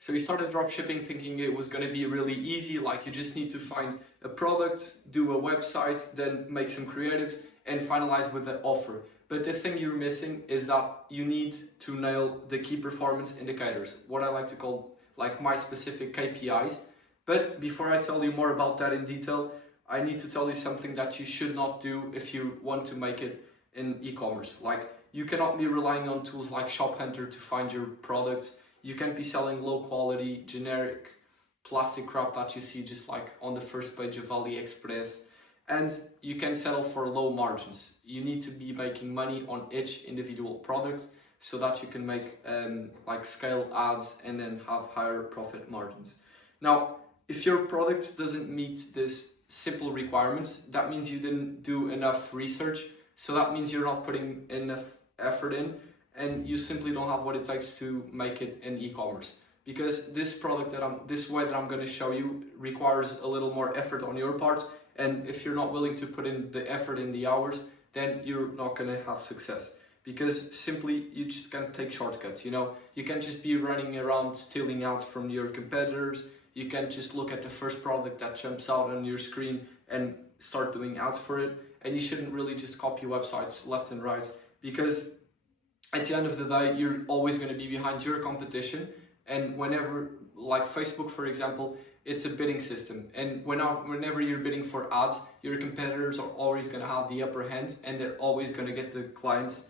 So you started dropshipping thinking it was going to be really easy, like you just need to find a product, do a website, then make some creatives and finalize with the offer. But the thing you're missing is that you need to nail the key performance indicators, what I like to call like my specific KPIs. But before I tell you more about that in detail, I need to tell you something that you should not do if you want to make it in e-commerce. Like, you cannot be relying on tools like Shophunter to find your products. You can't be selling low quality, generic plastic crap that you see just like on the first page of AliExpress. And you can settle for low margins. You need to be making money on each individual product so that you can make like scale ads and then have higher profit margins. Now, if your product doesn't meet this simple requirements, that means you didn't do enough research. So that means you're not putting enough effort in, and you simply don't have what it takes to make it in e-commerce. Because this way that I'm going to show you requires a little more effort on your part. And if you're not willing to put in the effort in the hours, then you're not going to have success. Because simply you just can't take shortcuts. You know, you can't just be running around stealing ads from your competitors. You can't just look at the first product that jumps out on your screen and start doing ads for it. And you shouldn't really just copy websites left and right, because at the end of the day, you're always going to be behind your competition. And whenever, like Facebook, for example, it's a bidding system. And whenever you're bidding for ads, your competitors are always going to have the upper hand, and they're always going to get the clients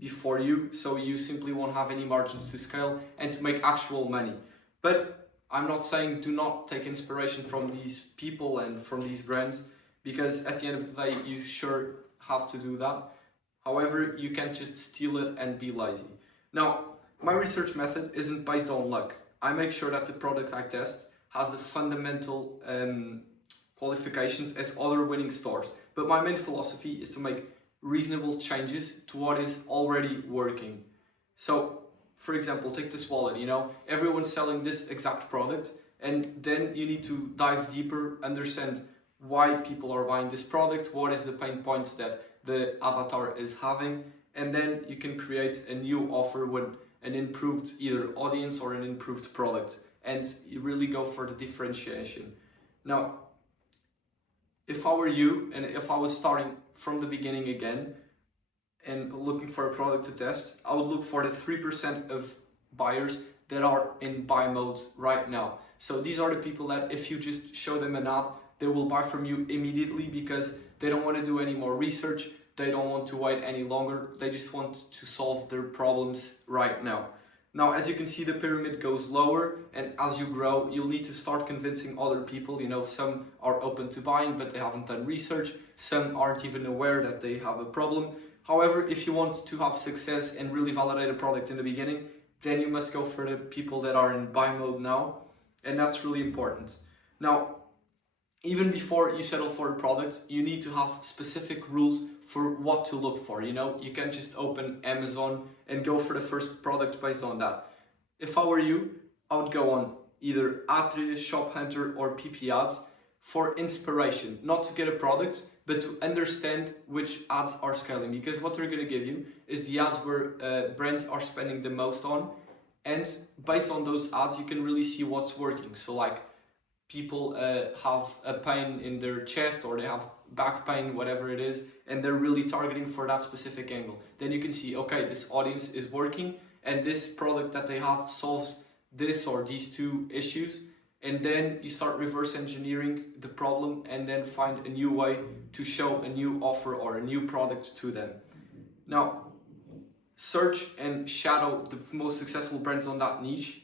before you. So you simply won't have any margins to scale and to make actual money. But I'm not saying do not take inspiration from these people and from these brands, because at the end of the day, you sure have to do that. However, you can't just steal it and be lazy. Now, my research method isn't based on luck. I make sure that the product I test has the fundamental qualifications as other winning stores. But my main philosophy is to make reasonable changes to what is already working. So, for example, take this wallet, you know, everyone's selling this exact product, and then you need to dive deeper, understand why people are buying this product, what is the pain points that the avatar is having, and then you can create a new offer with an improved either audience or an improved product, and you really go for the differentiation. Now, if I were you, and if I was starting from the beginning again and looking for a product to test, I would look for the 3% of buyers that are in buy mode right now. So these are the people that if you just show them an ad, they will buy from you immediately, because they don't want to do any more research, they don't want to wait any longer, they just want to solve their problems right now. Now, as you can see, the pyramid goes lower, and as you grow, you'll need to start convincing other people. You know, some are open to buying, but they haven't done research. Some aren't even aware that they have a problem. However, if you want to have success and really validate a product in the beginning, then you must go for the people that are in buy mode now, and that's really important. Now, even before you settle for a product, you need to have specific rules for what to look for. You know, you can't just open Amazon and go for the first product based on that. If I were you, I would go on either Atria, Shophunter, or PP ads for inspiration, not to get a product, but to understand which ads are scaling, because what they're going to give you is the ads where brands are spending the most on, and based on those ads, you can really see what's working. So like, people have a pain in their chest, or they have back pain, whatever it is, and they're really targeting for that specific angle. Then you can see, okay, this audience is working, and this product that they have solves this or these two issues. And then you start reverse engineering the problem, and then find a new way to show a new offer or a new product to them. Now, search and shadow the most successful brands on that niche.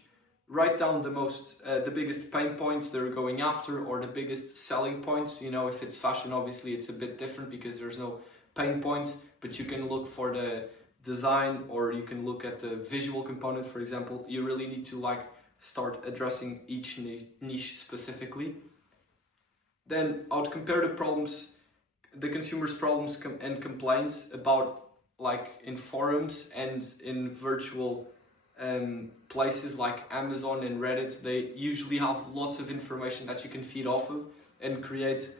Write down the biggest pain points they're going after, or the biggest selling points. You know, if it's fashion, obviously it's a bit different because there's no pain points, but you can look for the design, or you can look at the visual component, for example. You really need to like start addressing each niche specifically. Then I would compare the problems, the consumers' problems and complaints about, like, in forums and in virtual places like Amazon and Reddit. They usually have lots of information that you can feed off of and create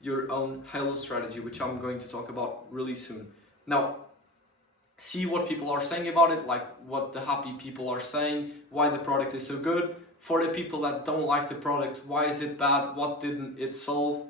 your own halo strategy, which I'm going to talk about really soon. Now, see what people are saying about it, like what the happy people are saying, why the product is so good. For the people that don't like the product, why is it bad, what didn't it solve,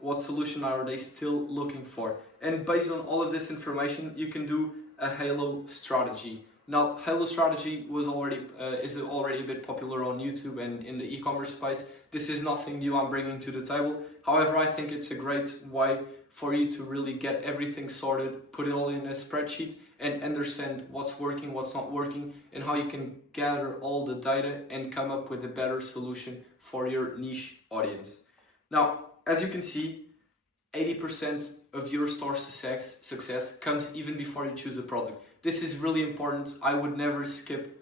what solution are they still looking for. And based on all of this information, you can do a Halo strategy. Now, Halo strategy is already a bit popular on YouTube and in the e-commerce space. This is nothing new I'm bringing to the table. However, I think it's a great way for you to really get everything sorted, put it all in a spreadsheet, and understand what's working, what's not working, and how you can gather all the data and come up with a better solution for your niche audience. Now, as you can see, 80% of your store success comes even before you choose a product. This is really important. I would never skip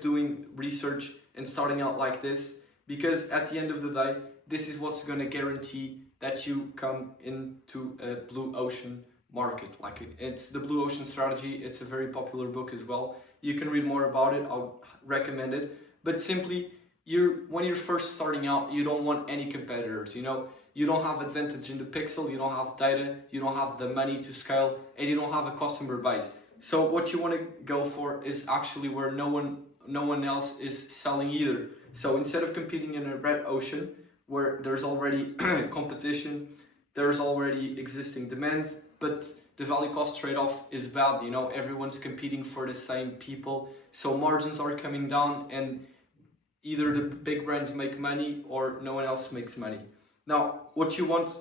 doing research and starting out like this, because at the end of the day, this is what's going to guarantee that you come into a blue ocean market. Like, it's the blue ocean strategy. It's a very popular book as well. You can read more about it. I'll recommend it. But simply, when you're first starting out, you don't want any competitors. You don't have advantage in the pixel, you don't have data, you don't have the money to scale, and you don't have a customer base. So what you want to go for is actually where no one else is selling either. So instead of competing in a red ocean where there's already competition, there's already existing demands, but the value cost trade-off is bad. Everyone's competing for the same people, so margins are coming down, and either the big brands make money or no one else makes money. Now, what you want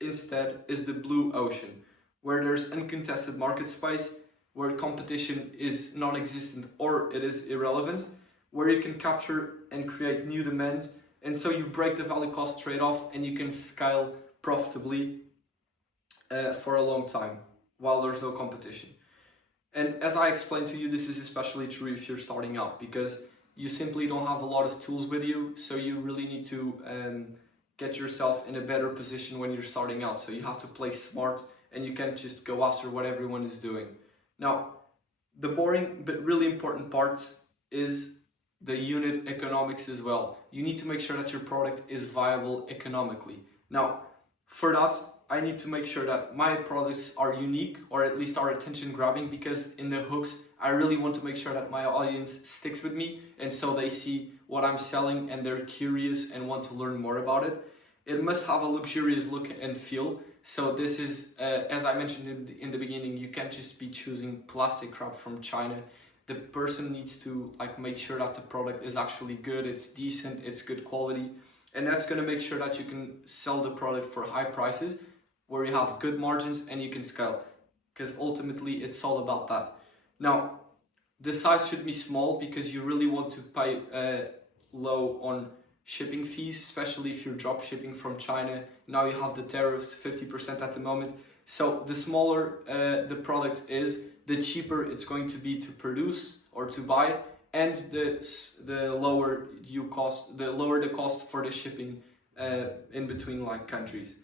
instead is the blue ocean, where there's uncontested market space, where competition is non-existent or it is irrelevant, where you can capture and create new demand, and so you break the value cost trade-off and you can scale profitably for a long time while there's no competition. And as I explained to you, this is especially true if you're starting out, because you simply don't have a lot of tools with you, so you really need to get yourself in a better position when you're starting out. So you have to play smart, and you can't just go after what everyone is doing. Now, the boring but really important part is the unit economics as well. You need to make sure that your product is viable economically. Now, for that, I need to make sure that my products are unique, or at least are attention grabbing, because in the hooks, I really want to make sure that my audience sticks with me, and so they see what I'm selling and they're curious and want to learn more about it. It must have a luxurious look and feel. So this is, as I mentioned in the beginning, you can't just be choosing plastic crap from China. The person needs to make sure that the product is actually good, it's decent, it's good quality, and that's going to make sure that you can sell the product for high prices, where you have good margins and you can scale, because ultimately it's all about that. Now, the size should be small, because you really want to pay low on shipping fees, especially if you're drop shipping from China. Now you have the tariffs, 50% at the moment. So the smaller the product is, the cheaper it's going to be to produce or to buy, and the lower the cost for the shipping in between countries.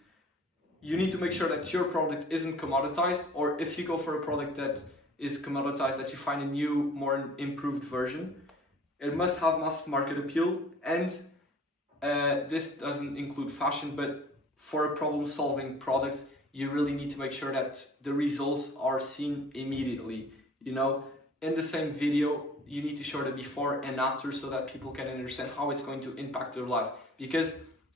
You need to make sure that your product isn't commoditized, or if you go for a product that is commoditized, that you find a new, more improved version. It must have mass market appeal, and this doesn't include fashion, but for a problem-solving product, you really need to make sure that the results are seen immediately. In the same video, you need to show the before and after, so that people can understand how it's going to impact their lives. Because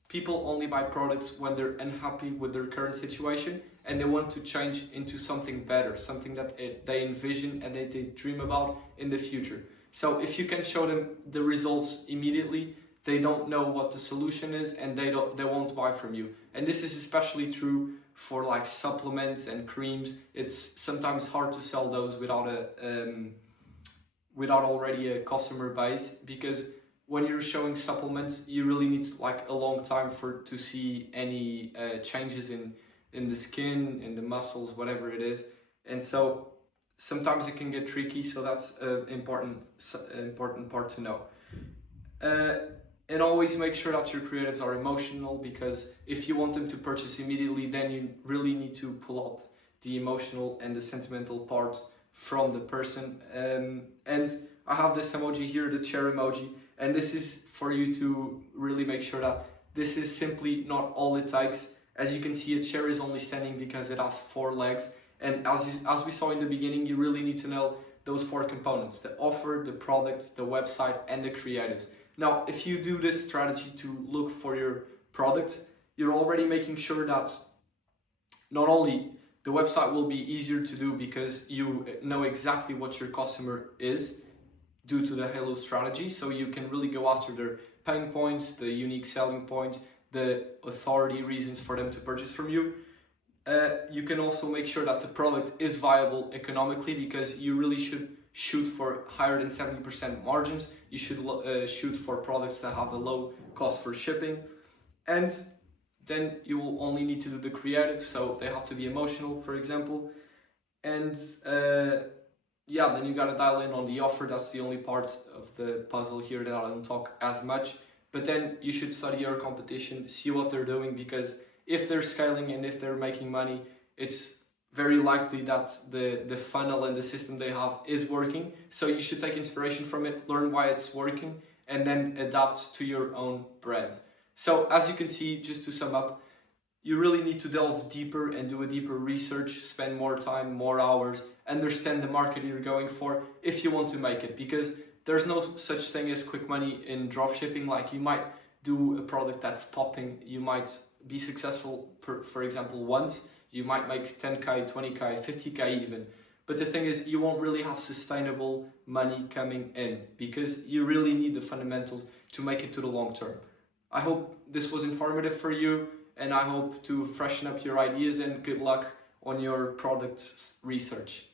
people only buy products when they're unhappy with their current situation, and they want to change into something better, something that they envision and they dream about in the future. So if you can show them the results immediately, they don't know what the solution is, and they won't buy from you. And this is especially true for supplements and creams. It's sometimes hard to sell those without already a customer base, because when you're showing supplements, you really need a long time to see any changes in the skin, in the muscles, whatever it is. And so sometimes it can get tricky, so that's an important part to know. And always make sure that your creatives are emotional, because if you want them to purchase immediately, then you really need to pull out the emotional and the sentimental part from the person. And I have this emoji here, the chair emoji, and this is for you to really make sure that this is simply not all it takes. As you can see, a chair is only standing because it has 4 legs, And as we saw in the beginning, you really need to know those 4 components: the offer, the product, the website, and the creatives. Now, if you do this strategy to look for your product, you're already making sure that not only the website will be easier to do because you know exactly what your customer is due to the Halo strategy, so you can really go after their pain points, the unique selling point, the authority reasons for them to purchase from you. You can also make sure that the product is viable economically, because you really should shoot for higher than 70% margins. You should shoot for products that have a low cost for shipping. And then you will only need to do the creative, so they have to be emotional, for example. And yeah, then you gotta dial in on the offer. That's the only part of the puzzle here that I don't talk as much. But then you should study your competition, see what they're doing, because if they're scaling and if they're making money, it's very likely that the funnel and the system they have is working. So you should take inspiration from it, learn why it's working, and then adapt to your own brand. So as you can see, just to sum up, you really need to delve deeper and do a deeper research, spend more time, more hours, understand the market you're going for if you want to make it, because there's no such thing as quick money in dropshipping. Like, you might do a product that's popping, you might be successful, for example, once, you might make 10K, 20K, 50K even. But the thing is, you won't really have sustainable money coming in, because you really need the fundamentals to make it to the long term. I hope this was informative for you, and I hope to freshen up your ideas, and good luck on your product research.